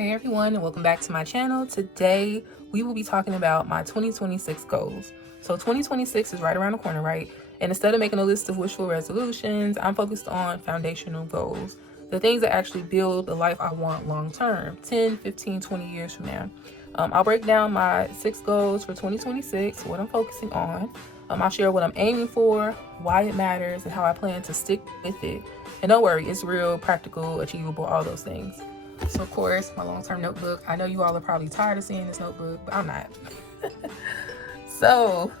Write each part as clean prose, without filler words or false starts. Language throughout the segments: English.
Hey everyone, and welcome back to my channel. Today we will be talking about my 2026 goals. So 2026 is right around the corner, right? And instead of making a list of wishful resolutions, I'm focused on foundational goals, the things that actually build the life I want long term, 10, 15, 20 years from now. I'll break down my 6 goals for 2026, what I'm focusing on. I'll share what I'm aiming for, why it matters, and how I plan to stick with it. And don't worry, it's real, practical, achievable, all those things. So of course, my long-term notebook. I know you all are probably tired of seeing this notebook, but I'm not. So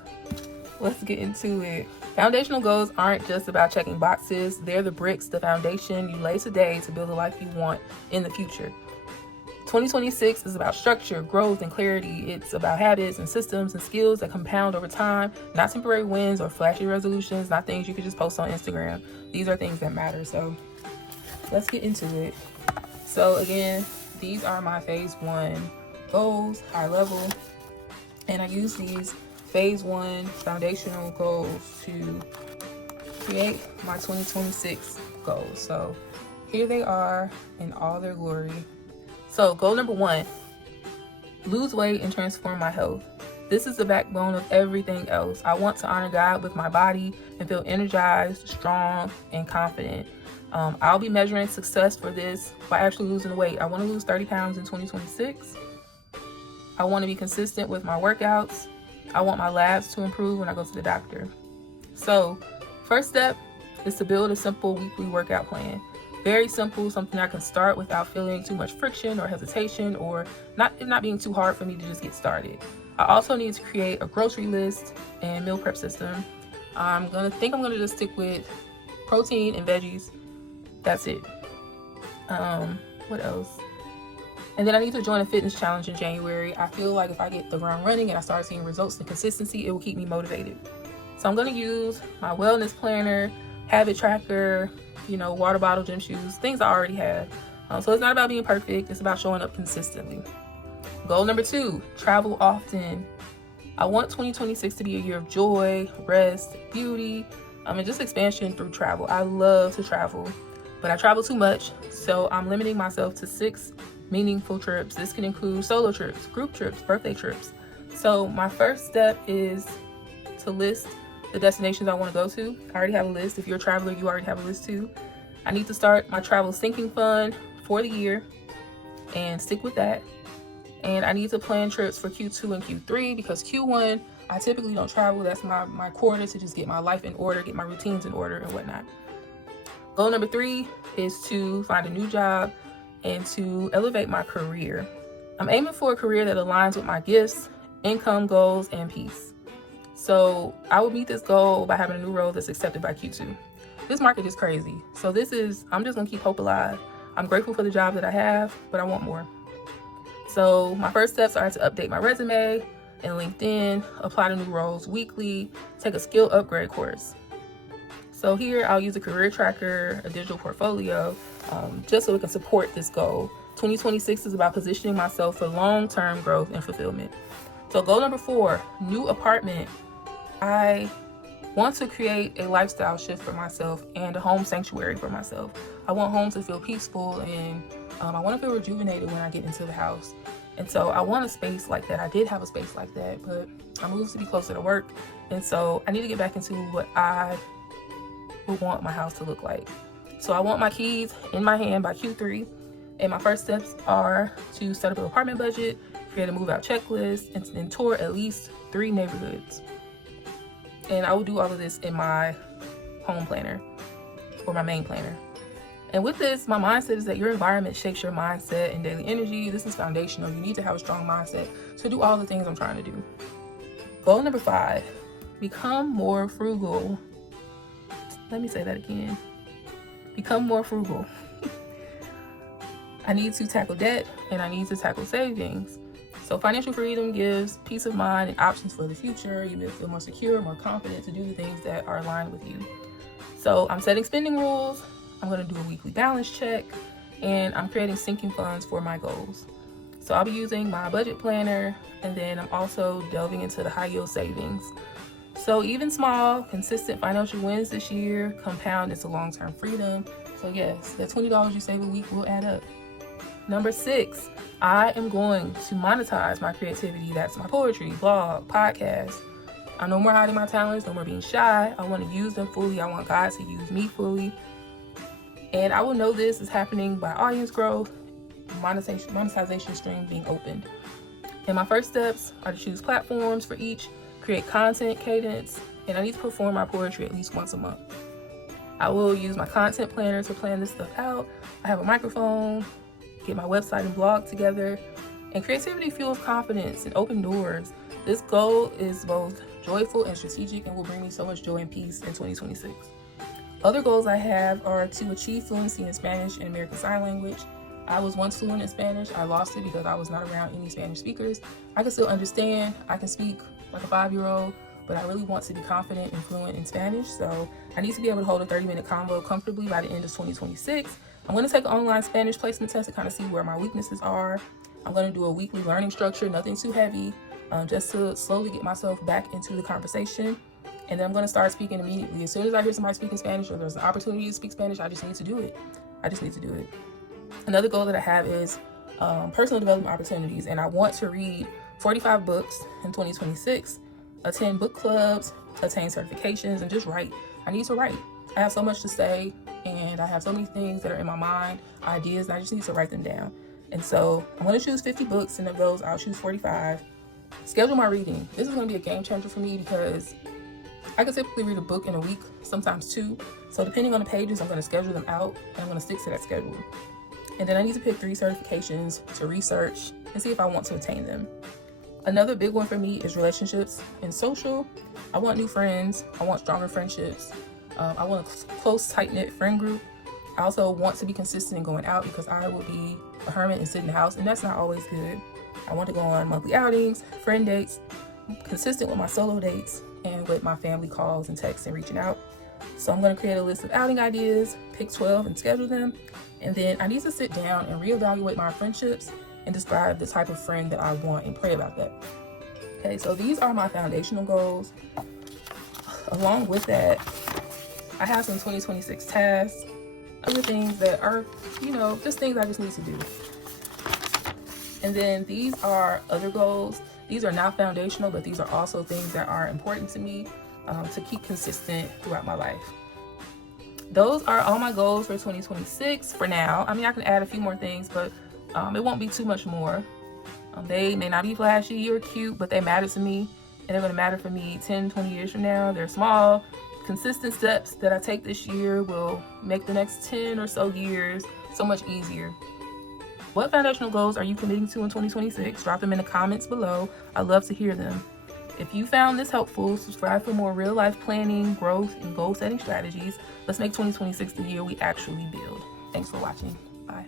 let's get into it. Foundational goals aren't just about checking boxes. They're the bricks, the foundation you lay today to build the life you want in the future. 2026 is about structure, growth, and clarity. It's about habits and systems and skills that compound over time, not temporary wins or flashy resolutions, not things you could just post on Instagram. These are things that matter. So let's get into it. So again, these are my phase 1 goals, high level, and I use these phase 1 foundational goals to create my 2026 goals. So here they are in all their glory. So goal number 1, lose weight and transform my health. This is the backbone of everything else. I want to honor God with my body and feel energized, strong, and confident. I'll be measuring success for this by actually losing weight. I want to lose 30 pounds in 2026. I want to be consistent with my workouts. I want my labs to improve when I go to the doctor. So, first step is to build a simple weekly workout plan. Very simple, something I can start without feeling too much friction or hesitation, or it not being too hard for me to just get started. I also need to create a grocery list and meal prep system. I'm gonna just stick with protein and veggies. That's it. What else? And then I need to join a fitness challenge in January. I feel like if I get the ground running and I start seeing results and consistency, it will keep me motivated. So I'm going to use my wellness planner, habit tracker, water bottle, gym shoes, things I already have. So it's not about being perfect. It's about showing up consistently. Goal number 2, travel often. I want 2026 to be a year of joy, rest, beauty, and just expansion through travel. I love to travel, but I travel too much, so I'm limiting myself to 6 meaningful trips. This can include solo trips, group trips, birthday trips. So my first step is to list the destinations I want to go to. I already have a list. If you're a traveler, you already have a list too. I need to start my travel sinking fund for the year and stick with that. And I need to plan trips for Q2 and Q3 because Q1, I typically don't travel. That's my quarter to just get my life in order, get my routines in order and whatnot. Goal number 3 is to find a new job and to elevate my career. I'm aiming for a career that aligns with my gifts, income goals, and peace. So I will meet this goal by having a new role that's accepted by Q2. This market is crazy. So I'm just gonna keep hope alive. I'm grateful for the job that I have, but I want more. So my first steps are to update my resume and LinkedIn, apply to new roles weekly, take a skill upgrade course. So here I'll use a career tracker, a digital portfolio, just so it can support this goal. 2026 is about positioning myself for long-term growth and fulfillment. So goal number 4, new apartment. I want to create a lifestyle shift for myself and a home sanctuary for myself. I want home to feel peaceful and I want to feel rejuvenated when I get into the house. And so I want a space like that. I did have a space like that, but I moved to be closer to work. And so I need to get back into what I would want my house to look like. So I want my keys in my hand by Q3. And my first steps are to set up an apartment budget, create a move out checklist, and tour at least 3 neighborhoods. And I will do all of this in my home planner or my main planner. And with this, my mindset is that your environment shapes your mindset and daily energy. This is foundational. You need to have a strong mindset to do all the things I'm trying to do. Goal number 5, become more frugal. Let me say that again. Become more frugal. I need to tackle debt and I need to tackle savings. So financial freedom gives peace of mind and options for the future. You may feel more secure, more confident to do the things that are aligned with you. So I'm setting spending rules. I'm going to do a weekly balance check and I'm creating sinking funds for my goals. So I'll be using my budget planner and then I'm also delving into the high yield savings. So even small, consistent financial wins this year compound into long-term freedom. So yes, the $20 you save a week will add up. Number 6, I am going to monetize my creativity. That's my poetry, blog, podcast. I'm no more hiding my talents, no more being shy. I want to use them fully. I want God to use me fully. And I will know this is happening by audience growth, monetization stream being opened. And my first steps are to choose platforms for each, create content cadence, and I need to perform my poetry at least once a month. I will use my content planner to plan this stuff out. I have a microphone, get my website and blog together, and creativity fuels confidence and open doors. This goal is both joyful and strategic and will bring me so much joy and peace in 2026. Other goals I have are to achieve fluency in Spanish and American Sign Language. I was once fluent in Spanish. I lost it because I was not around any Spanish speakers. I can still understand. I can speak like a 5-year-old, but I really want to be confident and fluent in Spanish. So I need to be able to hold a 30-minute convo comfortably by the end of 2026. I'm going to take an online Spanish placement test to kind of see where my weaknesses are. I'm going to do a weekly learning structure, nothing too heavy, just to slowly get myself back into the conversation. And then I'm going to start speaking immediately. As soon as I hear somebody speaking Spanish or there's an opportunity to speak Spanish, I just need to do it. Another goal that I have is personal development opportunities. And I want to read 45 books in 2026, attend book clubs, attain certifications, and just write. I need to write. I have so much to say, and I have so many things that are in my mind, ideas, and I just need to write them down. And so I'm going to choose 50 books, and of those, I'll choose 45. Schedule my reading. This is going to be a game changer for me because I can typically read a book in a week, sometimes 2. So depending on the pages, I'm going to schedule them out, and I'm going to stick to that schedule. And then I need to pick 3 certifications to research and see if I want to attain them. Another big one for me is relationships and social. I want new friends. I want stronger friendships. I want a close, tight-knit friend group. I also want to be consistent in going out because I will be a hermit and sit in the house, and that's not always good. I want to go on monthly outings, friend dates, consistent with my solo dates, and with my family calls and texts and reaching out. So I'm going to create a list of outing ideas, pick 12 and schedule them. And then I need to sit down and reevaluate my friendships and describe the type of friend that I want and pray about that. Okay, so these are my foundational goals. Along with that, I have some 2026 tasks, other things that are, just things I just need to do. And then these are other goals. These are not foundational, but these are also things that are important to me to keep consistent throughout my life. Those are all my goals for 2026 for now. I mean, I can add a few more things, but it won't be too much more. They may not be flashy or cute, but they matter to me, and they're going to matter for me 10, 20 years from now. They're small, consistent steps that I take this year will make the next 10 or so years so much easier. What foundational goals are you committing to in 2026? Drop them in the comments below. I'd love to hear them. If you found this helpful, subscribe for more real-life planning, growth, and goal-setting strategies. Let's make 2026 the year we actually build. Thanks for watching. Bye.